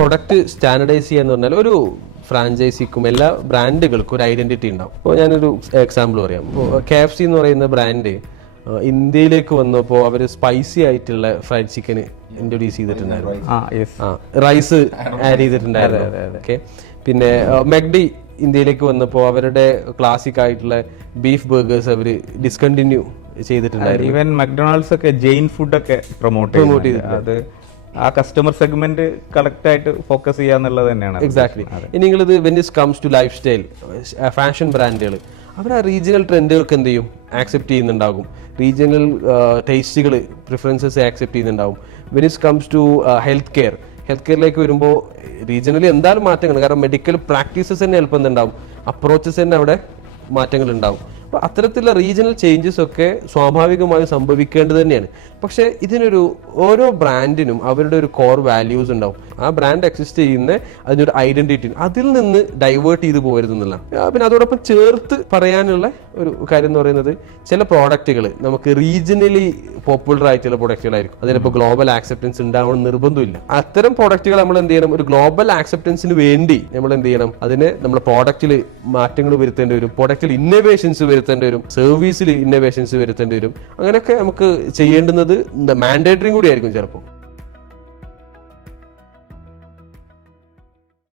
Product standardise ചെയ്യുക എന്ന് പറഞ്ഞാൽ ഒരു ഫ്രാഞ്ചൈസിക്കും എല്ലാ ബ്രാൻഡുകൾക്കും ഒരു ഐഡന്റിറ്റി ഉണ്ടാവും. അപ്പോൾ ഞാനൊരു എക്സാമ്പിൾ പറയാം. ഇപ്പോൾ KFC എന്ന് പറയുന്ന ബ്രാൻഡ് ഇന്ത്യയിലേക്ക് വന്നപ്പോൾ അവർ സ്പൈസി ആയിട്ടുള്ള ഫ്രൈഡ് ചിക്കൻ ഇൻട്രൊഡ്യൂസ് ചെയ്തിട്ടുണ്ടായിരുന്നു, റൈസ് ആഡ് ചെയ്തിട്ടുണ്ടായിരുന്നു. ഓക്കെ, പിന്നെ മെക്ഡി ഇന്ത്യയിലേക്ക് വന്നപ്പോൾ അവരുടെ ക്ലാസിക് ആയിട്ടുള്ള ബീഫ് ബർഗേഴ്സ് അവർ ഡിസ്കണ്ടിന്യൂ ചെയ്തിട്ടുണ്ടായിരുന്നു. ഈവൻ മക്ഡൊണാൾഡ്സ് ഒക്കെ ജെയിൻ ഫുഡ് ഒക്കെ പ്രൊമോട്ട് ചെയ്തിട്ടുണ്ട്. അത് ആ കസ്റ്റമർ സെഗ്മെന്റ് കറക്റ്റ് ആയിട്ട് ഫോക്കസ് ചെയ്യുക എന്നുള്ളത് തന്നെയാണ്. എക്സാക്ട്ലി. ഇനി നിങ്ങളിത് when it comes to lifestyle fashion ബ്രാൻഡുകൾ അവർ ആ റീജിയണൽ ട്രെൻഡുകൾക്ക് എന്ത് ചെയ്യും, ആക്സെപ്റ്റ് ചെയ്യുന്നുണ്ടാകും. റീജിയണൽ ടേസ്റ്റുകൾ പ്രിഫറൻസസ് ആക്സെപ്റ്റ് ചെയ്യുന്നുണ്ടാകും. When it comes to health കെയറിലേക്ക് വരുമ്പോൾ റീജിയണലി എന്തായാലും മാറ്റങ്ങൾ, കാരണം മെഡിക്കൽ പ്രാക്ടീസസ് തന്നെ എളുപ്പമുണ്ടാവും, അപ്രോച്ചസ് തന്നെ അവിടെ മാറ്റങ്ങൾ ഉണ്ടാവും. അപ്പോൾ അത്തരത്തിലുള്ള റീജിയണൽ ചേഞ്ചസ് ഒക്കെ സ്വാഭാവികമായും സംഭവിക്കേണ്ടത് തന്നെയാണ്. പക്ഷേ ഇതിനൊരു ഓരോ ബ്രാൻഡിനും അവരുടെ ഒരു കോർ വാല്യൂസ് ഉണ്ടാവും. ആ ബ്രാൻഡ് എക്സിസ്റ്റ് ചെയ്യുന്ന അതിനൊരു ഐഡന്റിറ്റി, അതിൽ നിന്ന് ഡൈവേർട്ട് ചെയ്ത് പോകരുതെന്നുള്ള. പിന്നെ അതോടൊപ്പം ചേർത്ത് പറയാനുള്ള ഒരു കാര്യം എന്ന് പറയുന്നത്, ചില പ്രോഡക്റ്റുകൾ നമുക്ക് റീജിയണലി പോപ്പുലർ ആയിട്ടുള്ള പ്രൊഡക്റ്റുകളായിരിക്കും, അതിനിപ്പോൾ ഗ്ലോബൽ ആക്സെപ്റ്റൻസ് ഉണ്ടാവണം നിർബന്ധമില്ല. അത്തരം പ്രോഡക്റ്റുകൾ നമ്മൾ എന്ത് ചെയ്യണം, ഒരു ഗ്ലോബൽ ആക്സെപ്റ്റൻസിന് വേണ്ടി നമ്മൾ എന്ത് ചെയ്യണം, അതിന് നമ്മുടെ പ്രോഡക്റ്റിൽ മാറ്റങ്ങൾ വരുത്തേണ്ടി വരും, പ്രോഡക്റ്റിൽ ഇന്നോവേഷൻസ് വരുത്തേണ്ടി വരും, സർവീസിൽ ഇന്നോവേഷൻസ് വരുത്തേണ്ടി വരും. അങ്ങനെയൊക്കെ നമുക്ക് ചെയ്യേണ്ടുന്നത് മാൻഡേറ്ററിയും കൂടി ആയിരിക്കും ചിലപ്പോൾ.